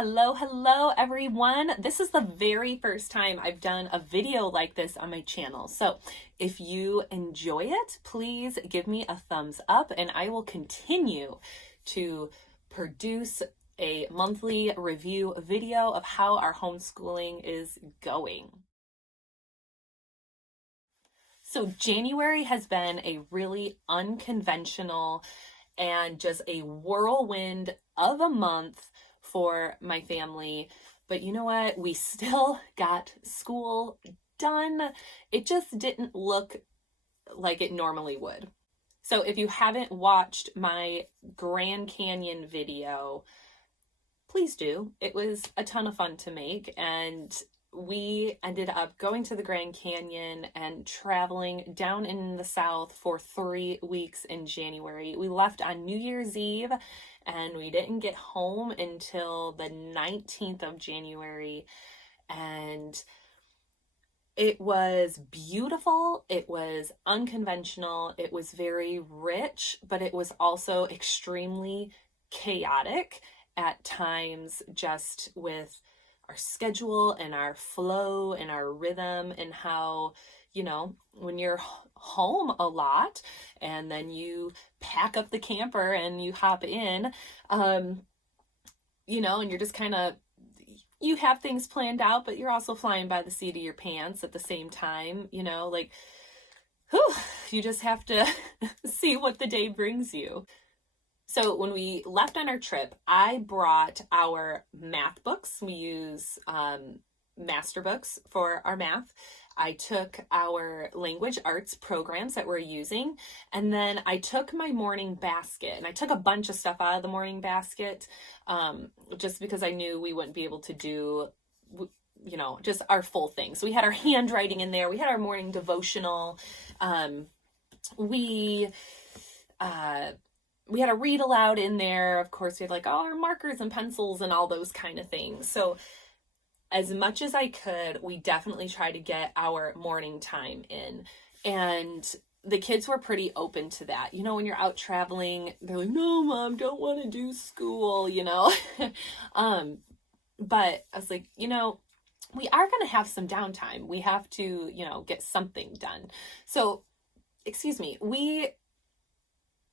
Hello everyone. This is the very first time I've done a video like this on my channel. So if you enjoy it, please give me a thumbs up and I will continue to produce a monthly review video of how our homeschooling is going. So January has been a really unconventional and just a whirlwind of a month for my family. But you know what? We still got school done. It just didn't look like it normally would. So if you haven't watched my Grand Canyon video, please do. It was a ton of fun to make, and we ended up going to the Grand Canyon and traveling down in the South for 3 weeks in January. We left on New Year's Eve and we didn't get home until the 19th of January. And it was beautiful. It was unconventional. It was very rich, but it was also extremely chaotic at times, just with our schedule and our flow and our rhythm, and how, when you're home a lot and then you pack up the camper and you hop in, and you're just you have things planned out, but you're also flying by the seat of your pants at the same time, you just have to see what the day brings you. So when we left on our trip, I brought our math books. We use master books for our math. I took our language arts programs that we're using, and then I took my morning basket, and I took a bunch of stuff out of the morning basket just because I knew we wouldn't be able to do just our full thing. So we had our handwriting in there. We had our morning devotional. We had a read aloud in there. Of course, we had all our markers and pencils and all those kind of things. So as much as I could, we definitely tried to get our morning time in. And the kids were pretty open to that. When you're out traveling, they're like, no, Mom, don't want to do school, But I was like, we are going to have some downtime. We have to, get something done. So,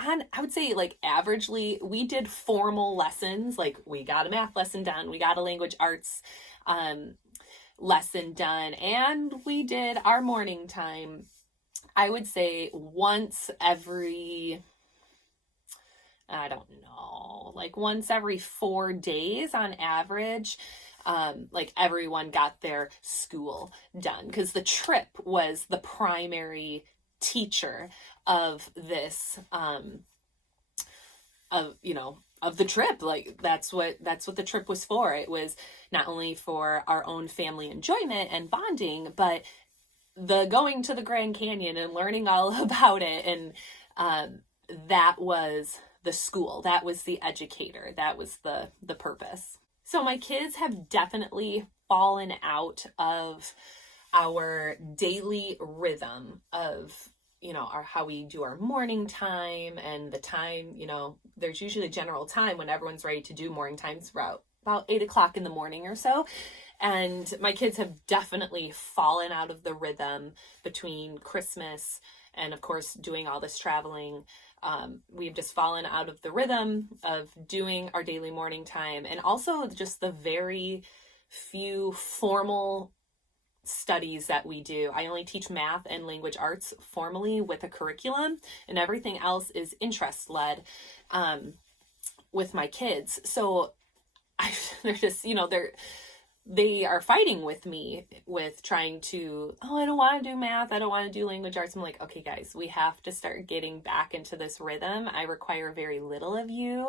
I would say averagely, we did formal lessons. We got a math lesson done. We got a language arts lesson done. And we did our morning time, I would say once every, once every 4 days on average. Everyone got their school done, because the trip was the primary teacher of this of the trip. That's what the trip was for. It was not only for our own family enjoyment and bonding, but the going to the Grand Canyon and learning all about it. And that was the school, that was the educator, that was the purpose. So my kids have definitely fallen out of our daily rhythm of how we do our morning time, and the time, there's usually a general time when everyone's ready to do morning times about 8 o'clock in the morning or so. And my kids have definitely fallen out of the rhythm between Christmas and, of course, doing all this traveling. We've just fallen out of the rhythm of doing our daily morning time, and also just the very few formal studies that we do. I only teach math and language arts formally with a curriculum, and everything else is interest led with my kids. So they're just, they are fighting with me with trying to, I don't want to do math, I don't want to do language arts. I'm like, okay guys, we have to start getting back into this rhythm. I require very little of you.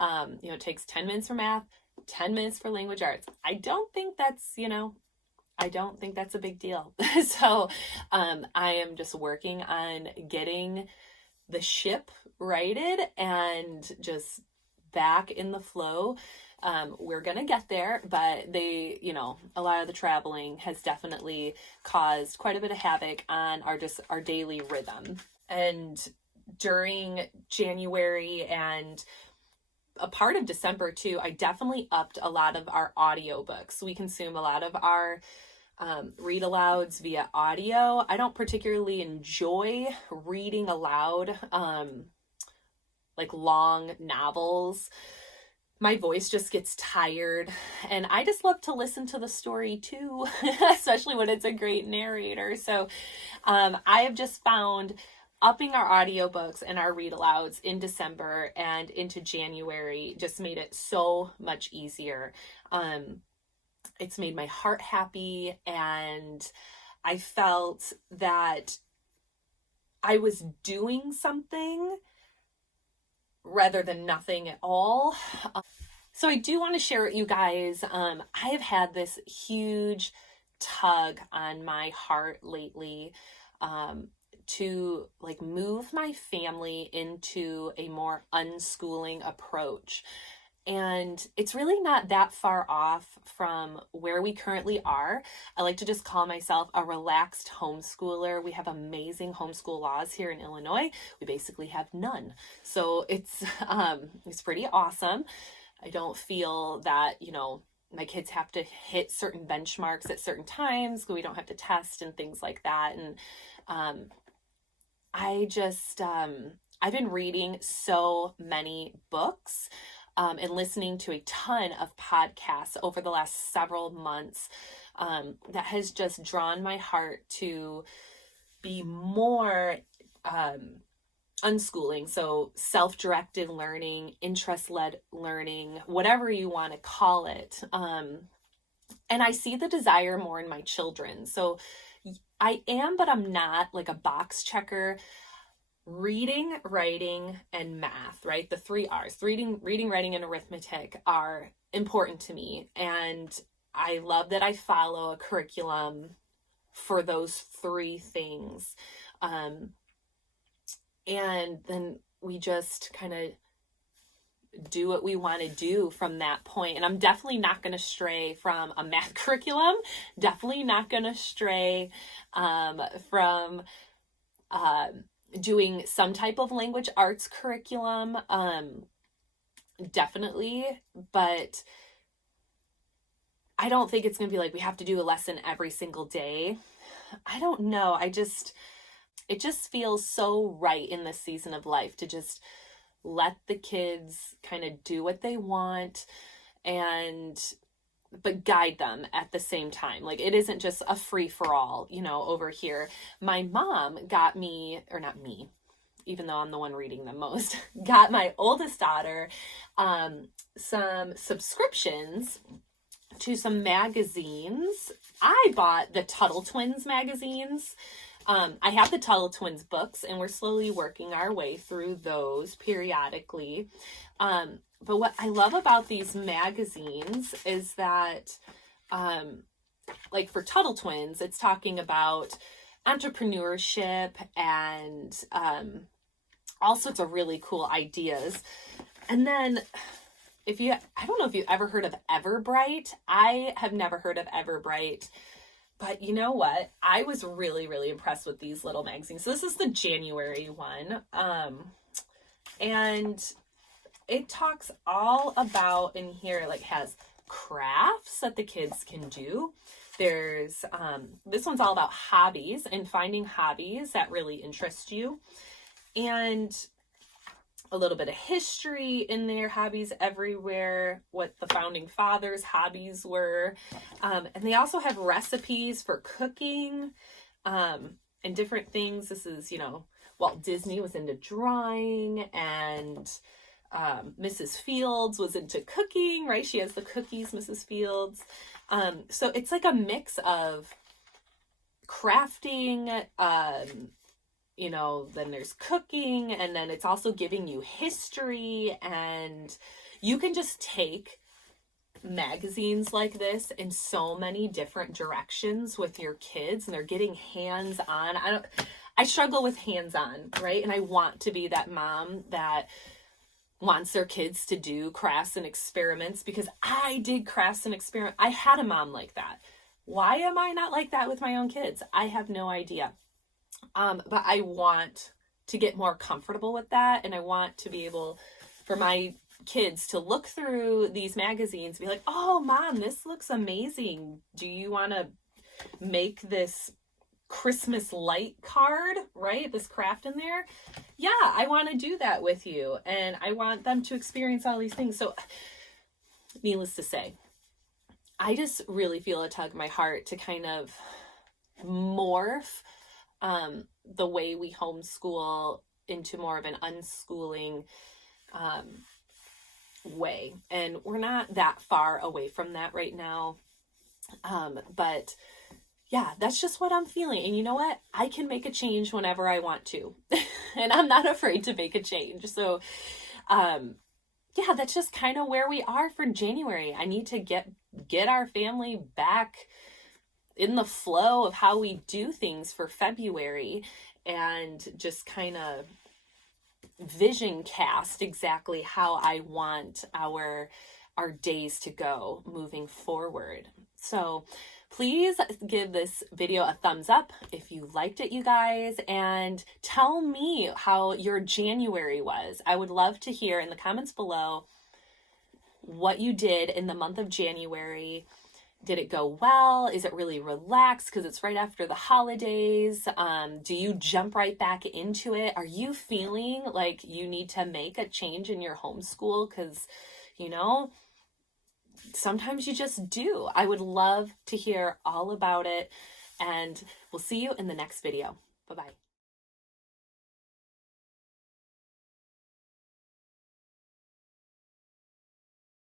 It takes 10 minutes for math, 10 minutes for language arts. I don't think that's a big deal. So I am just working on getting the ship righted and just back in the flow. We're going to get there, but a lot of the traveling has definitely caused quite a bit of havoc on our daily rhythm. And during January and a part of December too, I definitely upped a lot of our audiobooks. We consume a lot of our read alouds via audio. I don't particularly enjoy reading aloud, like long novels. My voice just gets tired, and I just love to listen to the story too, especially when it's a great narrator. So I have just found upping our audiobooks and our read alouds in December and into January just made it so much easier. It's made my heart happy, and I felt that I was doing something rather than nothing at all. So I do want to share with you guys, I have had this huge tug on my heart lately to like move my family into a more unschooling approach. And it's really not that far off from where we currently are. I like to just call myself a relaxed homeschooler. We have amazing homeschool laws here in Illinois. We basically have none. So it's pretty awesome. I don't feel that, my kids have to hit certain benchmarks at certain times. We don't have to test and things like that. And I've been reading so many books and listening to a ton of podcasts over the last several months that has just drawn my heart to be more unschooling. So self-directed learning, interest-led learning, whatever you want to call it. And I see the desire more in my children. So I am, but I'm not like a box checker. Reading, writing, and math, right? The 3 R's, reading, writing, and arithmetic are important to me. And I love that I follow a curriculum for those 3 things. And then we just kind of do what we want to do from that point. And I'm definitely not going to stray from a math curriculum. Definitely not going to stray from doing some type of language arts curriculum. Definitely. But I don't think it's going to be like we have to do a lesson every single day. I don't know. It just feels so right in this season of life to just let the kids kind of do what they want but guide them at the same time. Like it isn't just a free for all, over here. My mom got me, or not me, even though I'm the one reading them most, got my oldest daughter some subscriptions to some magazines. I bought the Tuttle Twins magazines. I have the Tuttle Twins books, and we're slowly working our way through those periodically. But what I love about these magazines is that, like for Tuttle Twins, it's talking about entrepreneurship and all sorts of really cool ideas. And then I don't know if you've ever heard of Everbright. I have never heard of Everbright. But you know what? I was really, really impressed with these little magazines. So this is the January one. And it talks all about, in here, like has crafts that the kids can do. There's, this one's all about hobbies and finding hobbies that really interest you. And a little bit of history in there, hobbies everywhere, what the founding fathers' hobbies were. And they also have recipes for cooking and different things. This is, Walt Disney was into drawing, and Mrs. Fields was into cooking, right? She has the cookies, Mrs. Fields. So it's like a mix of crafting, then there's cooking, and then it's also giving you history, and you can just take magazines like this in so many different directions with your kids, and they're getting hands-on. I struggle with hands-on, right? And I want to be that mom that wants their kids to do crafts and experiments, because I did crafts and experiments. I had a mom like that. Why am I not like that with my own kids? I have no idea. But I want to get more comfortable with that, and I want to be able for my kids to look through these magazines and be like, oh, Mom, this looks amazing. Do you want to make this Christmas light card, right? This craft in there. Yeah, I want to do that with you. And I want them to experience all these things. So needless to say, I just really feel a tug in my heart to kind of morph the way we homeschool into more of an unschooling way. And we're not that far away from that right now. But yeah, that's just what I'm feeling. And you know what? I can make a change whenever I want to. And I'm not afraid to make a change. So, yeah, that's just kind of where we are for January. I need to get our family back in the flow of how we do things for February, and just kind of vision cast exactly how I want our days to go moving forward. So please give this video a thumbs up if you liked it, you guys, and tell me how your January was. I would love to hear in the comments below what you did in the month of January. Did it go well? Is it really relaxed because it's right after the holidays? Do you jump right back into it? Are you feeling like you need to make a change in your homeschool? Because, you know, sometimes you just do. I would love to hear all about it, and we'll see you in the next video. Bye-bye.